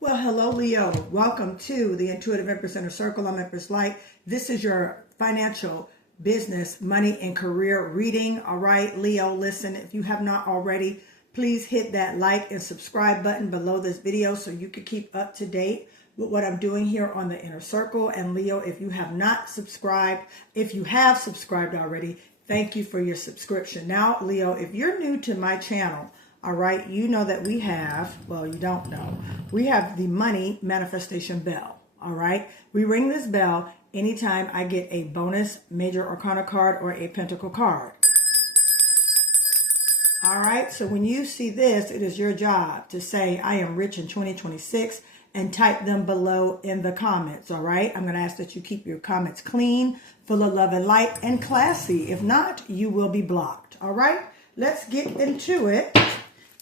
Well, hello, Leo. Welcome to the Intuitive Empress Inner Circle. I'm Empress Light. This is your financial, business, money, and career reading. All right, Leo, listen, if you have not already, please hit that like and subscribe button below this video so you can keep up to date with what I'm doing here on the Inner Circle. And Leo, if you have not subscribed, if you have subscribed already, thank you for your subscription. Now, Leo, if you're new to my channel, all right, you know that we have, well, you don't know, we have the money manifestation bell. All right, we ring this bell anytime I get a bonus major arcana card or a pentacle card. All right, so when you see this, it is your job to say, I am rich in 2026, and type them below in the comments. All right, I'm going to ask that you keep your comments clean, full of love and light, and classy. If not, you will be blocked. All right, let's get into it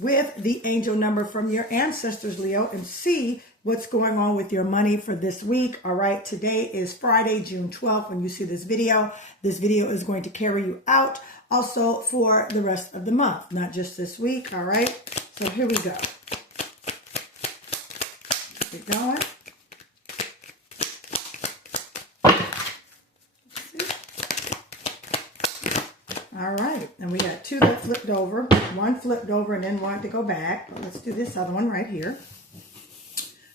with the angel number from your ancestors, Leo, and see what's going on with your money for this week. All right, today is Friday, June 12th. When you see this video is going to carry you out also for the rest of the month, not just this week. All right, so here we go. Keep it going. All right, and we got two that flipped over, one flipped over and then one to go back. Let's do this other one right here.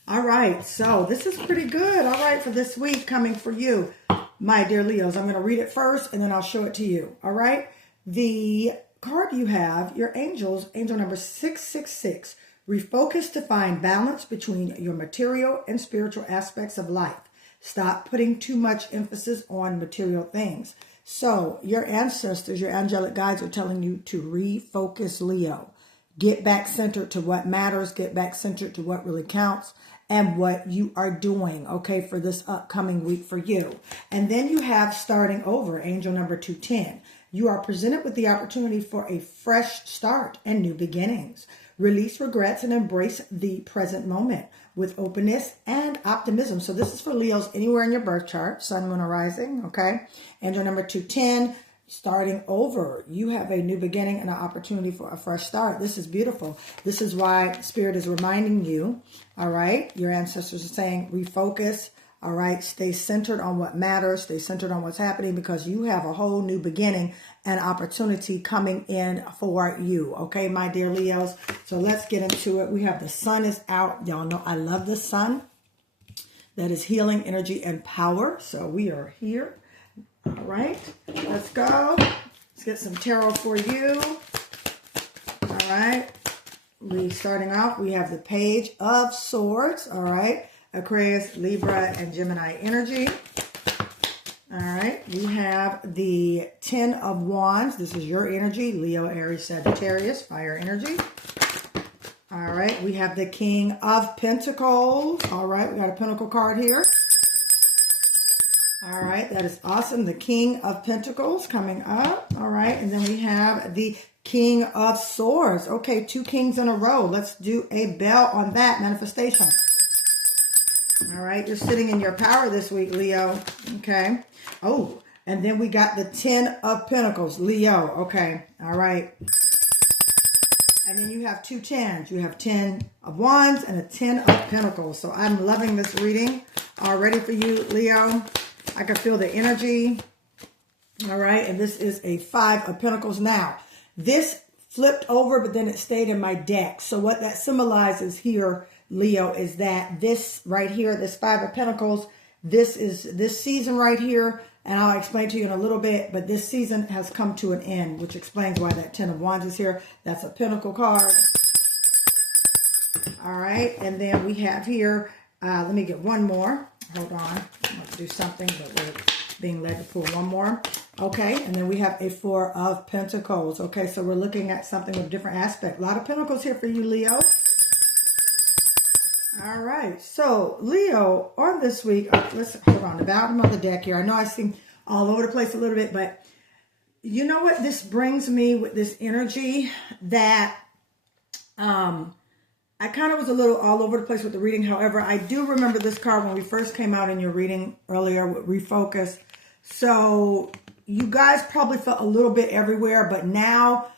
All right, so this is pretty good. All right, for this week coming for you, my dear Leos. I'm going to read it first and then I'll show it to you. All right, the card you have, your angels, angel number 666, refocus to find balance between your material and spiritual aspects of life. Stop putting too much emphasis on material things. So your ancestors, your angelic guides are telling you to refocus, Leo. Get back centered to what matters. Get back centered to what really counts and what you are doing, okay, for this upcoming week for you. And then you have starting over, angel number 210. You are presented with the opportunity for a fresh start and new beginnings. Release regrets and embrace the present moment with openness and optimism. So this is for Leos anywhere in your birth chart, sun, moon, or rising, okay? Angel number 210, starting over. You have a new beginning and an opportunity for a fresh start. This is beautiful. This is why Spirit is reminding you, all right? Your ancestors are saying refocus, all right? Stay centered on what matters. Stay centered on what's happening because you have a whole new beginning and opportunity coming in for you, okay, my dear Leos? So let's get into it. We have the sun is out. Y'all know I love the sun. That is healing, energy, and power. So we are here. All right, let's go. Let's get some tarot for you. All right, starting off, we have the Page of Swords. All right, Aquarius, Libra, and Gemini energy. All right, we have the 10 of Wands. This is your energy, Leo, Aries, Sagittarius, fire energy. All right, we have the King of Pentacles. All right, we got a Pentacle card here. All right, that is awesome. The King of Pentacles coming up. All right, and then we have the King of Swords. Okay, two kings in a row. Let's do a bell on that manifestation. All right, you're sitting in your power this week, Leo. Okay. Oh, and then we got the 10 of Pentacles, Leo. Okay. All right. And then you have two 10s. You have 10 of Wands and a 10 of Pentacles. So I'm loving this reading already for you, Leo. I can feel the energy. All right. And this is a 5 of Pentacles. Now, this flipped over, but then it stayed in my deck. So what that symbolizes here, Leo, is that this right here, this 5 of Pentacles, this is this season right here, and I'll explain to you in a little bit, but this season has come to an end, which explains why that 10 of Wands is here. That's a Pentacle card. All right, and then we have here, let me get one more. Hold on, I'm going to do something, but we're being led to pull one more. Okay, and then we have a 4 of Pentacles. Okay, so we're looking at something with a different aspect. A lot of Pentacles here for you, Leo. All right, so Leo, on this week, let's hold on, the bottom of the deck here. I know I seem all over the place a little bit, but you know what this brings me with this energy that I kind of was a little all over the place with the reading. However, I do remember this card when we first came out in your reading earlier with Refocus. So you guys probably felt a little bit everywhere, but now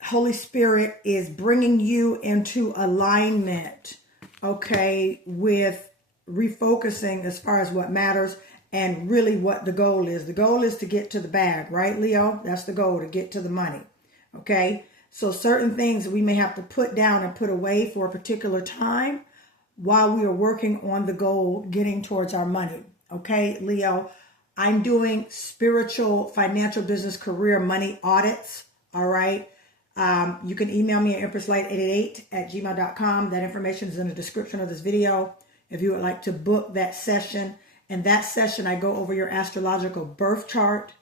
Holy Spirit is bringing you into alignment, okay, with refocusing as far as what matters and really what the goal is. The goal is to get to the bag, right, Leo? That's the goal, to get to the money, okay? So certain things we may have to put down and put away for a particular time while we are working on the goal, getting towards our money, okay, Leo? I'm doing spiritual, financial, business, career, money audits, all right? You can email me at empresslight888@gmail.com. That information is in the description of this video if you would like to book that session. In that session, I go over your astrological birth chart,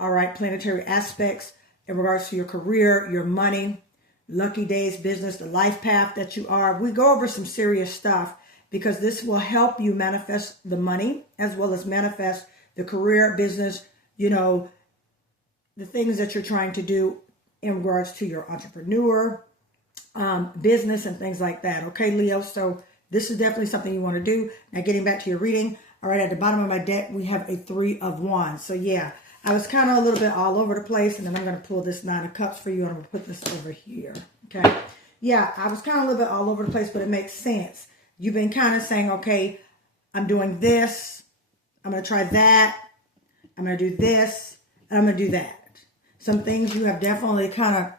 all right, planetary aspects in regards to your career, your money, lucky days, business, the life path that you are. We go over some serious stuff because this will help you manifest the money as well as manifest the career, business, you know, the things that you're trying to do in regards to your entrepreneur, business and things like that. Okay, Leo, so this is definitely something you want to do. Now getting back to your reading, all right, at the bottom of my deck, we have a 3 of Wands. So yeah, I was kind of a little bit all over the place, and then I'm going to pull this 9 of Cups for you, and I'm going to put this over here, okay? Yeah, I was kind of a little bit all over the place, but it makes sense. You've been kind of saying, okay, I'm doing this, I'm going to try that, I'm going to do this, and I'm going to do that. Some things you have definitely kind of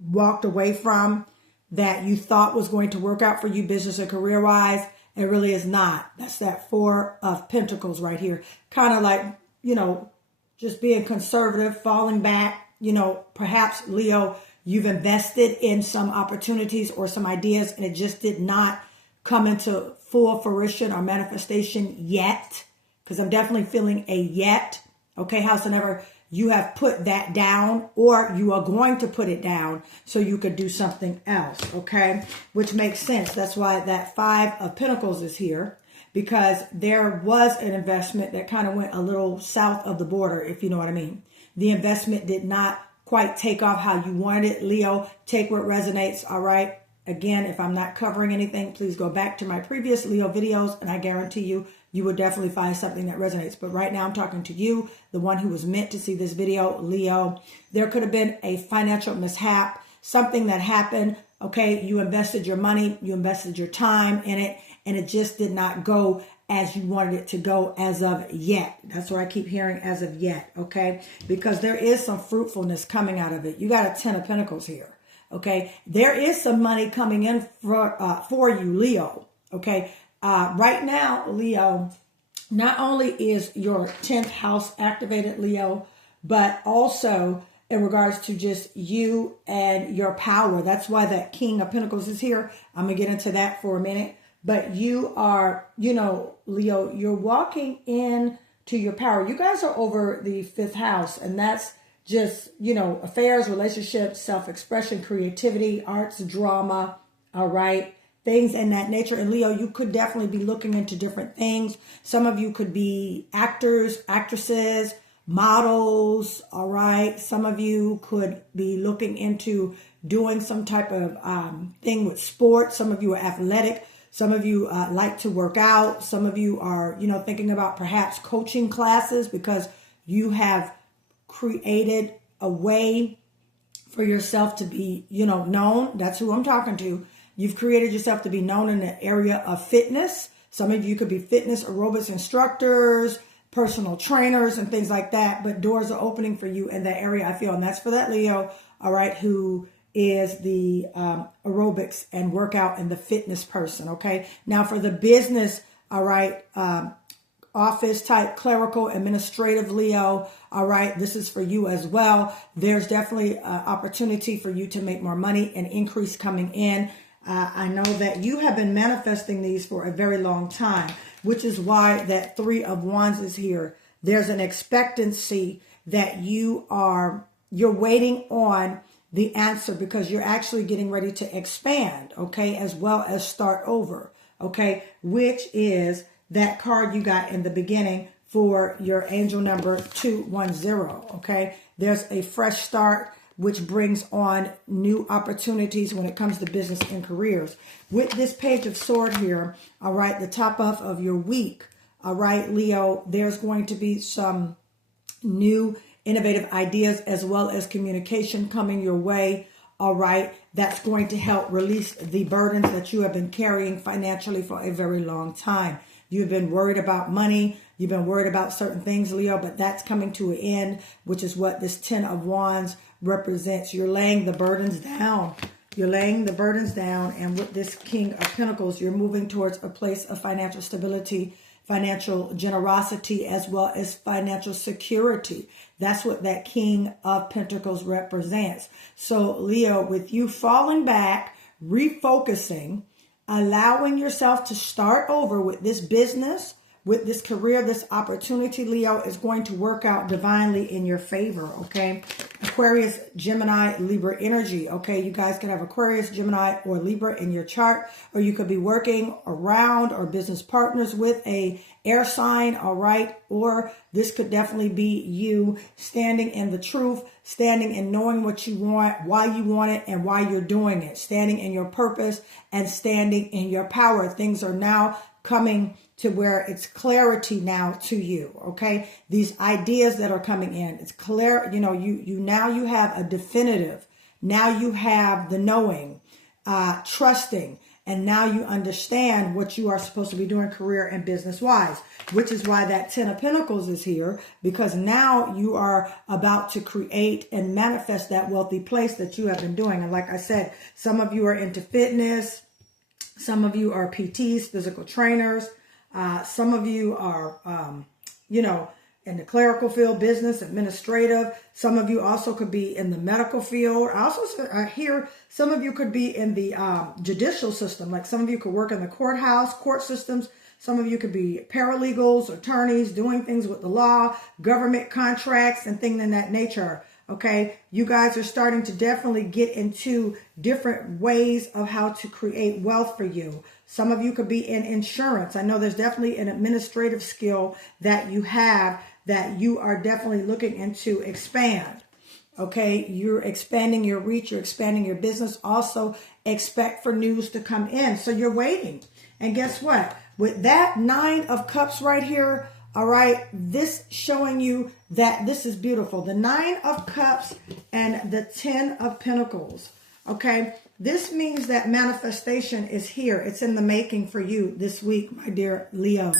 walked away from that you thought was going to work out for you business and career-wise. It really is not. That's that 4 of Pentacles right here. Kind of like, you know, just being conservative, falling back. You know, perhaps, Leo, you've invested in some opportunities or some ideas and it just did not come into full fruition or manifestation yet. Because I'm definitely feeling a yet. Okay, howsoever you have put that down or you are going to put it down so you could do something else, okay? Which makes sense. That's why that 5 of Pentacles is here, because there was an investment that kind of went a little south of the border, if you know what I mean. The investment did not quite take off how you wanted it. Leo, take what resonates, all right? Again, if I'm not covering anything, please go back to my previous Leo videos and I guarantee you, you will definitely find something that resonates. But right now I'm talking to you, the one who was meant to see this video, Leo. There could have been a financial mishap, something that happened. Okay, you invested your money, you invested your time in it, and it just did not go as you wanted it to go as of yet. That's what I keep hearing, as of yet, okay? Because there is some fruitfulness coming out of it. You got a 10 of Pentacles here, okay? There is some money coming in for you, Leo, okay? Right now, Leo, not only is your 10th house activated, Leo, but also in regards to just you and your power. That's why that King of Pentacles is here. I'm going to get into that for a minute. But you are, you know, Leo, you're walking in to your power. You guys are over the 5th house, and that's just, you know, affairs, relationships, self-expression, creativity, arts, drama, all right? Things in that nature. And Leo, you could definitely be looking into different things. Some of you could be actors, actresses, models, all right? Some of you could be looking into doing some type of thing with sports. Some of you are athletic. Some of you like to work out. Some of you are, you know, thinking about perhaps coaching classes because you have created a way for yourself to be, you know, known. That's who I'm talking to. You've created yourself to be known in the area of fitness. Some of you could be fitness aerobics instructors, personal trainers, and things like that. But doors are opening for you in that area, I feel. And that's for that Leo, all right, who is the aerobics and workout and the fitness person, okay? Now for the business, all right, office type, clerical, administrative Leo, all right, this is for you as well. There's definitely opportunity for you to make more money and increase coming in. I know that you have been manifesting these for a very long time, which is why that 3 of Wands is here. There's an expectancy that you're waiting on the answer because you're actually getting ready to expand, okay, as well as start over, okay, which is that card you got in the beginning for your angel number 210, okay? There's a fresh start, which brings on new opportunities when it comes to business and careers. With this Page of Swords here, all right, the top of your week, all right, Leo, there's going to be some new innovative ideas as well as communication coming your way, all right, that's going to help release the burdens that you have been carrying financially for a very long time. You've been worried about money. You've been worried about certain things, Leo, but that's coming to an end, which is what this 10 of Wands represents. You're laying the burdens down. You're laying the burdens down. And with this King of Pentacles, you're moving towards a place of financial stability, financial generosity, as well as financial security. That's what that King of Pentacles represents. So, Leo, with you falling back, refocusing, allowing yourself to start over with this business, with this career, this opportunity, Leo, is going to work out divinely in your favor, okay? Aquarius, Gemini, Libra energy, okay? You guys could have Aquarius, Gemini, or Libra in your chart, or you could be working around or business partners with a air sign, all right? Or this could definitely be you standing in the truth, standing in knowing what you want, why you want it, and why you're doing it, standing in your purpose and standing in your power. Things are now coming to where it's clarity now to you, okay? These ideas that are coming in, it's clear, you know, you now you have a definitive, now you have the knowing, trusting, and now you understand what you are supposed to be doing career and business-wise, which is why that 10 of Pentacles is here, because now you are about to create and manifest that wealthy place that you have been doing. And like I said, some of you are into fitness, some of you are PTs, physical trainers, some of you are, you know, in the clerical field, business, administrative. Some of you also could be in the medical field. I also hear some of you could be in the judicial system. Like some of you could work in the courthouse, court systems. Some of you could be paralegals, attorneys, doing things with the law, government contracts, and things in that nature. Okay, you guys are starting to definitely get into different ways of how to create wealth for you. Some of you could be in insurance. I know there's definitely an administrative skill that you have that you are definitely looking into expand. Okay, you're expanding your reach, you're expanding your business. Also, expect for news to come in. So you're waiting. And guess what? With that 9 of Cups right here, all right, this showing you that this is beautiful. The 9 of Cups and the 10 of Pentacles. Okay, this means that manifestation is here. It's in the making for you this week, my dear Leo.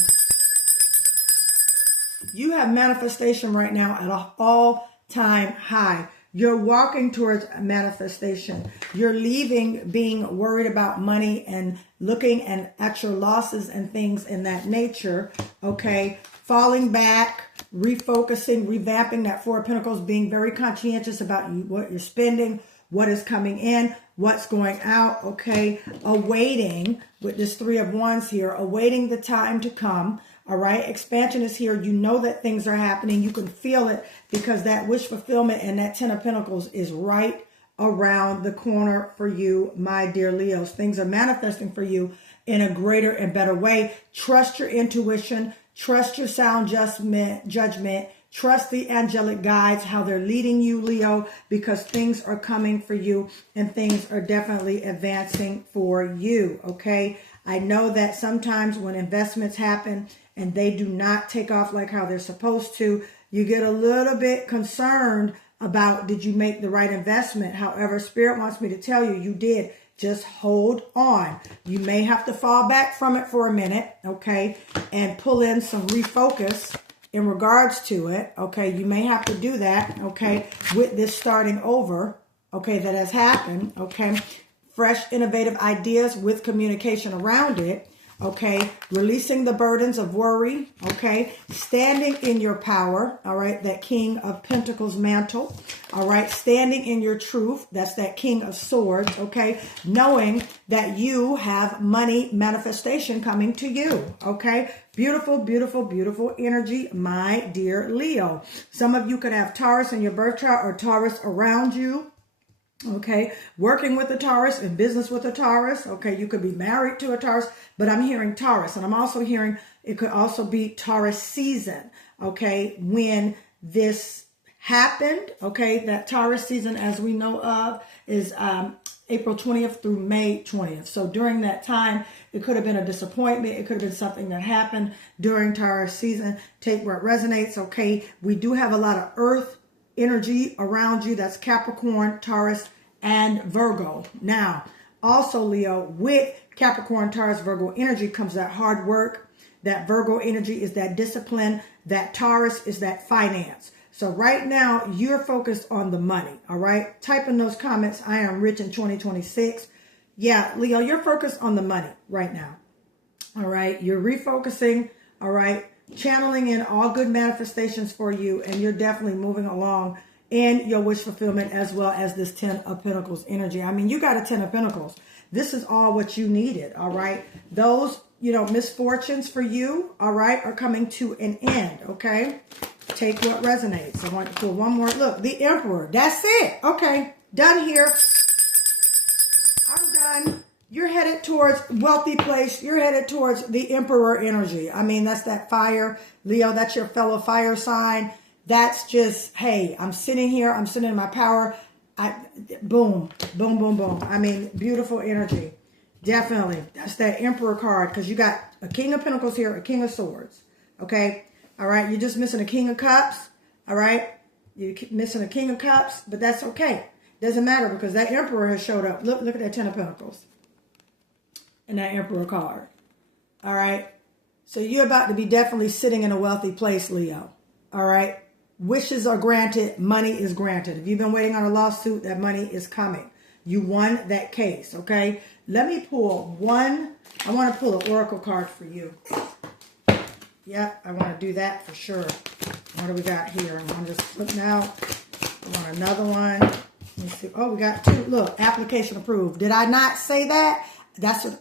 You have manifestation right now at an all-time high. You're walking towards manifestation. You're leaving being worried about money and looking at your losses and things in that nature. Okay, falling back, refocusing, revamping that 4 of Pentacles, being very conscientious about what you're spending, what is coming in, what's going out, okay? Awaiting, with this 3 of Wands here, awaiting the time to come, all right? Expansion is here. You know that things are happening. You can feel it because that wish fulfillment and that 10 of Pentacles is right around the corner for you, my dear Leos. Things are manifesting for you in a greater and better way. Trust your intuition. Trust your sound judgment. Trust the angelic guides, how they're leading you, Leo, because things are coming for you and things are definitely advancing for you, okay? I know that sometimes when investments happen and they do not take off like how they're supposed to, you get a little bit concerned about, did you make the right investment? However, Spirit wants me to tell you, you did. Just hold on. You may have to fall back from it for a minute, okay, and pull in some refocus in regards to it, okay? You may have to do that, okay, with this starting over, okay, that has happened, okay? Fresh, innovative ideas with communication around it, okay? Releasing the burdens of worry, okay? Standing in your power, all right? That King of Pentacles mantle, all right? Standing in your truth, that's that King of Swords, okay? Knowing that you have money manifestation coming to you, okay? Beautiful, beautiful, beautiful energy, my dear Leo. Some of you could have Taurus in your birth chart or Taurus around you. Okay, working with a Taurus, in business with a Taurus. Okay, you could be married to a Taurus, but I'm hearing Taurus, and I'm also hearing it could also be Taurus season. Okay, when this happened, okay, that Taurus season, as we know of, is April 20th through May 20th. So during that time, it could have been a disappointment. It could have been something that happened during Taurus season. Take where it resonates. Okay, we do have a lot of earth energy around you. That's Capricorn, Taurus, and Virgo. Now, also Leo, with Capricorn, Taurus, Virgo energy comes that hard work. That Virgo energy is that discipline. That Taurus is that finance. So right now, you're focused on the money, all right? Type in those comments, I am rich in 2026. Yeah, Leo, you're focused on the money right now, all right? You're refocusing, all right? Channeling in all good manifestations for you, and you're definitely moving along in your wish fulfillment as well as this 10 of Pentacles energy. I mean, you got a 10 of Pentacles. This is all what you needed, all right? Those, misfortunes for you, all right, are coming to an end, okay? Take what resonates. I want to pull one more. Look, the Emperor. That's it. Okay, done here. I'm done. You're headed towards wealthy place. You're headed towards the Emperor energy. I mean, that's that fire. Leo, that's your fellow fire sign. That's just, hey, I'm sitting here. I'm sitting in my power. Boom, boom, boom, boom. I mean, beautiful energy. Definitely. That's that Emperor card because you got a King of Pentacles here, a King of Swords. Okay. All right. You're just missing a King of Cups. All right. You're missing a King of Cups, but that's okay. Doesn't matter because that Emperor has showed up. Look at that 10 of Pentacles and that Emperor card. All right. So you're about to be definitely sitting in a wealthy place, Leo. All right. Wishes are granted. Money is granted. If you've been waiting on a lawsuit, that money is coming. You won that case. Okay. Let me pull one. I want to pull an oracle card for you. Yep, I want to do that for sure. What do we got here? I'm going to just flip now. I want another one. Let's see. Oh, we got two. Look, application approved. Did I not say that? That's a...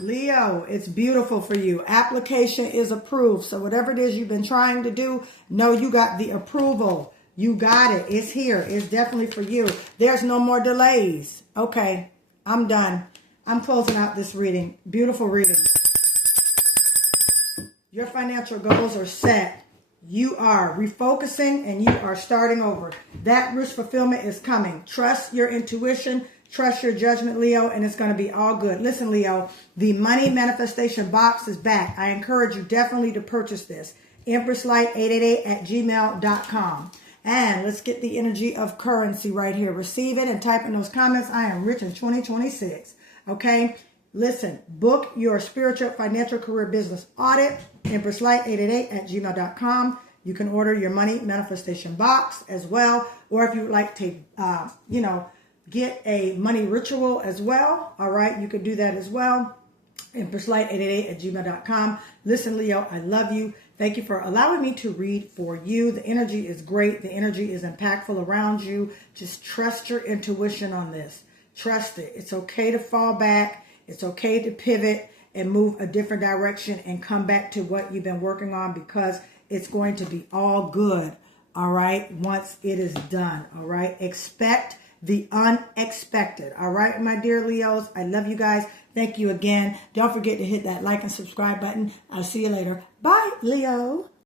Leo, it's beautiful for you. Application is approved. So whatever it is you've been trying to do, know you got the approval. You got it. It's here. It's definitely for you. There's no more delays. Okay, I'm done. I'm closing out this reading. Beautiful reading. Your financial goals are set. You are refocusing and you are starting over. That wish fulfillment is coming. Trust your intuition. Trust your judgment, Leo, and it's going to be all good. Listen, Leo, the money manifestation box is back. I encourage you definitely to purchase this. Empress Light 888@gmail.com. And let's get the energy of currency right here. Receive it and type in those comments. I am rich in 2026. Okay? Listen, book your spiritual, financial, career, business audit. Empress Light 888@gmail.com. You can order your money manifestation box as well. Or if you would like to, get a money ritual as well. All right? You could do that as well. Empress Light 888@gmail.com. Listen, Leo, I love you. Thank you for allowing me to read for you. The energy is great. The energy is impactful around you. Just trust your intuition on this. Trust it. It's okay to fall back. It's okay to pivot and move a different direction and come back to what you've been working on because it's going to be all good. All right. Once it is done. All right. Expect the unexpected. All right, my dear Leos. I love you guys. Thank you again. Don't forget to hit that like and subscribe button. I'll see you later. Bye, Leo.